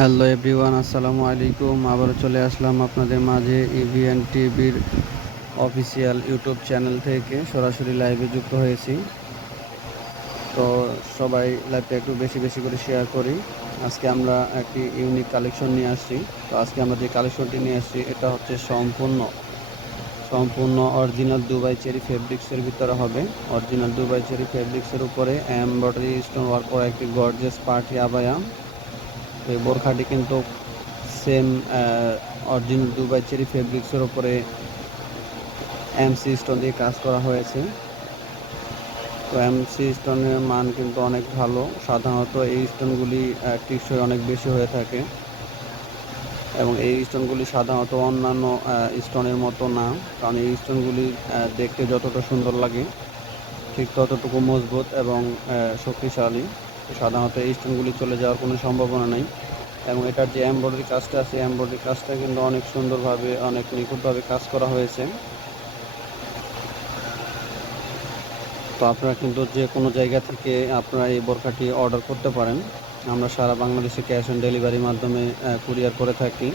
Hello everyone, আসসালামু আলাইকুম। আবারও চলে আসলাম আপনাদের মাঝে ইভিএন টিভির অফিসিয়াল ইউটিউব চ্যানেল থেকে। সরাসরি লাইভে যুক্ত হয়েছি। তো সবাই লাইভটা একটু বেশি বেশি করে শেয়ার করি। আজকে আমরা একটি ইউনিক কালেকশন নিয়ে আসছি। তো আজকে আমরা যে কালেকশনটি নিয়ে আসছি, এটা হচ্ছে সম্পূর্ণ সম্পূর্ণ অরিজিনাল দুবাই চেরি ফেব্রিক্সের ভিতরে হবে। অরিজিনাল দুবাই চেরি ফেব্রিক্সের উপরে এমব্রয়ডারি স্টোন ওয়ার্ক করা একটি গর্জেস পার্টি আবায়া এই বোরখাটি কিন্তু সেম অরিজিনাল দুবাই চেরি ফেব্রিক্সের উপরে এমসি স্টোন দিয়ে কাজ করা হয়েছে। তো এমসি স্টোনের মান কিন্তু অনেক ভালো। সাধারণত এই স্টোনগুলি টিকসই অনেক বেশি হয়ে থাকে। এবং এই স্টোনগুলি সাধারণত অন্যান্য স্টোনের মতো না। কারণ এই স্টোনগুলি দেখতে যতটা সুন্দর লাগে, ঠিক ততটুকু মজবুত এবং শক্তিশালী। সাধারণত এই স্টোনগুলি চলে যাওয়ার কোনো সম্ভাবনা নেই এবং এটার যে এমব্রয়ডারি কাজটা আছে এমব্রয়ডারি কাজটা কিন্তু অনেক সুন্দরভাবে, অনেক নিখুঁতভাবে কাজ করা হয়েছে। তো আপনারা কিন্তু যে কোনো জায়গা থেকে আপনারা এই বোরখাটি অর্ডার করতে পারেন। আমরা সারা বাংলাদেশে ক্যাশ অন ডেলিভারির মাধ্যমে কুরিয়ার করে থাকি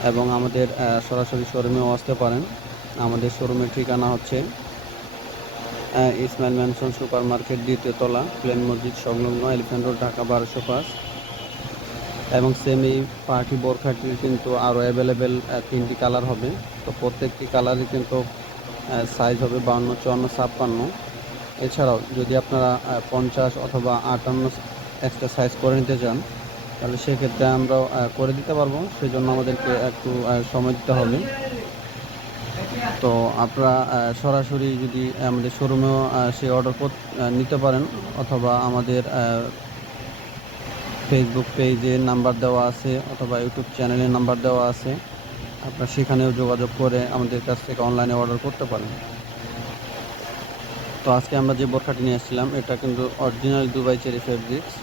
এবং আমাদের সরাসরি শোরুমেও আসতে পারেন। আমাদের শোরুমের ঠিকানা হচ্ছে ইসমাইল ম্যানসন সুপার মার্কেট দ্বিতীয় তলা, প্লেন মসজিদ সংলগ্ন এলিফ্যান্ট রোড, ঢাকা বারোশো পাঁচ। এবং সেম এই পার্টি বোরখাটির কিন্তু আরও অ্যাভেলেবেল তিনটি কালার হবে। তো প্রত্যেকটি কালারই কিন্তু সাইজ হবে বাউন্ন, চুয়ান্ন, ছাপ্পান্ন। এছাড়াও যদি আপনারা পঞ্চাশ অথবা আটান্ন এক্সট্রা সাইজ করে নিতে চান, তাহলে সেক্ষেত্রে আমরাও করে দিতে পারব। সেই জন্য আমাদেরকে একটু সময় দিতে হবে। তো আপনারা সরাসরি যদি আমাদের শোরুমেও সেই অর্ডার নিতে পারেন, অথবা আমাদের ফেসবুক পেজে নাম্বার দেওয়া আছে, অথবা ইউটিউব চ্যানেলে নাম্বার দেওয়া আছে, আপনারা সেখানেও যোগাযোগ করে আমাদের কাছ থেকে অনলাইনে অর্ডার করতে পারেন। তো আজকে আমরা যে বোরখাটি নিয়ে আসছিলাম, এটা কিন্তু অরিজিনাল দুবাই চেরি ফেব্রিক্স